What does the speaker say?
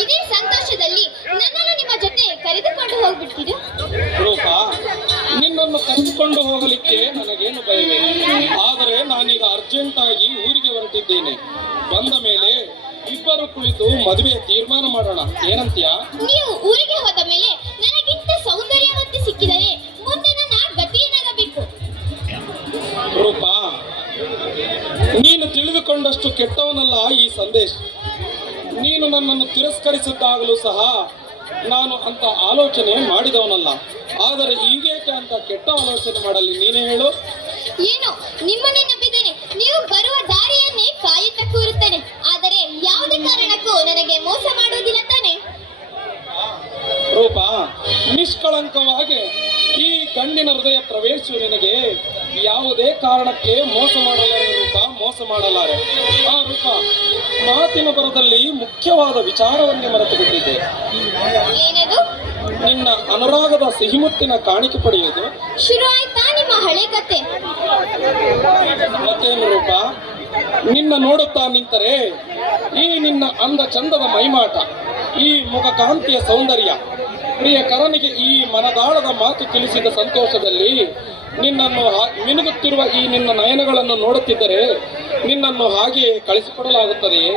ಇದೇ ಸಂತೋಷದಲ್ಲಿ ನನ್ನನ್ನು ನಿಮ್ಮ ಜೊತೆ ಕರೆದುಕೊಂಡು ಹೋಗ್ಬಿಡ್ತೀರಾ? ರೂಪಾ, ನಿನ್ನನ್ನು ಕರೆದುಕೊಂಡು ಹೋಗಲಿಕ್ಕೆ ನನಗೇನು ಭಯವೇ. ಆದರೆ ನಾನೀಗ ಅರ್ಜೆಂಟ್ ಆಗಿ ಊರಿಗೆ ಹೊರಟಿದ್ದೇನೆ. ಬಂದ ಮೇಲೆ ಇಬ್ಬರು ಕುಳಿತು ಮದುವೆ ತೀರ್ಮಾನ ಮಾಡೋಣ, ಏನಂತೀಯ? ನೀವು ಊರಿಗೆ ಹೋದ ಮೇಲೆ ನನಗಿಂತ ಸೌಂದರ್ಯವತಿ ಸಿಕ್ಕಿದರೆ ಮುಂದೆ ನನ್ನ ಗತಿ ಏನಾಗಬೇಕು? ರೂಪಾ, ನೀನು ತಿಳಿದುಕೊಂಡಷ್ಟು ಕೆಟ್ಟವನಲ್ಲ ಈ ಸಂದೇಶ. ನೀನು ನನ್ನನ್ನು ತಿರಸ್ಕರಿಸಿದ್ದಾಗಲೂ ಸಹ ನಾನು ಅಂತ ಆಲೋಚನೆ ಮಾಡಿದವನಲ್ಲ. ಆದರೆ ಈಗೇಕೆ ಅಂತ ಕೆಟ್ಟ ಆಲೋಚನೆ ಮಾಡಲಿ, ನೀನೇ ಹೇಳು. ಏನು, ನಿಮ್ಮನ್ನೇ ನಂಬಿದ್ದೇನೆ. ನೀವು ಬರುವ ದಾರಿಯನ್ನೇ ಕಾಯುತ್ತಾ ಕೂರುತ್ತೇನೆ. ಆದರೆ ಯಾವುದೇ ಕಾರಣಕ್ಕೂ ನನಗೆ ಮೋಸ ಮಾಡುವುದಿಲ್ಲ ತಾನೆ? ರೂಪಾ, ನಿಷ್ಕಳಂಕವಾಗಿ ಈ ಗಂಡಿನ ಹೃದಯ ಪ್ರವೇಶ ನಿನಗೆ ಯಾವುದೇ ಕಾರಣಕ್ಕೆ ಮೋಸ ಮಾಡಲಾರೆ ರೂಪ, ಮೋಸ ಮಾಡಲಾರೆ. ಆ ರೂಪ, ಮಾತಿನ ಬರದಲ್ಲಿ ಮುಖ್ಯವಾದ ವಿಚಾರವನ್ನೇ ಮರೆತು ಬಿಟ್ಟಿದ್ದೆ. ಏನದು? ನಿನ್ನ ಅನುರಾಗದ ಸಿಹಿಮುತ್ತಿನ ಕಾಣಿಕೆ ಪಡೆಯುವುದು ಶುರು ಆಯ್ತಾ ನಿಮ್ಮ ಹಳೆ ಕತೆ? ಮತ್ತೇನು ರೂಪ, ನಿನ್ನ ನೋಡುತ್ತಾ ನಿಂತರೆ ಈ ನಿನ್ನ ಅಂದ ಚಂದದ ಮೈಮಾಟ, ಈ ಮುಖ ಕಾಂತಿಯ ಸೌಂದರ್ಯ, ಪ್ರಿಯ ಕರನಿಗೆ ಈ ಮನದಾಳದ ಮಾತು ತಿಳಿಸಿದ ಸಂತೋಷದಲ್ಲಿ ನಿನ್ನನ್ನು ಮಿನುಗುತ್ತಿರುವ ಈ ನಿನ್ನ ನಯನಗಳನ್ನು ನೋಡುತ್ತಿದ್ದರೆ ನಿನ್ನನ್ನು ಹಾಗೆಯೇ ಕಳಿಸಿಕೊಡಲಾಗುತ್ತದೆಯೇ?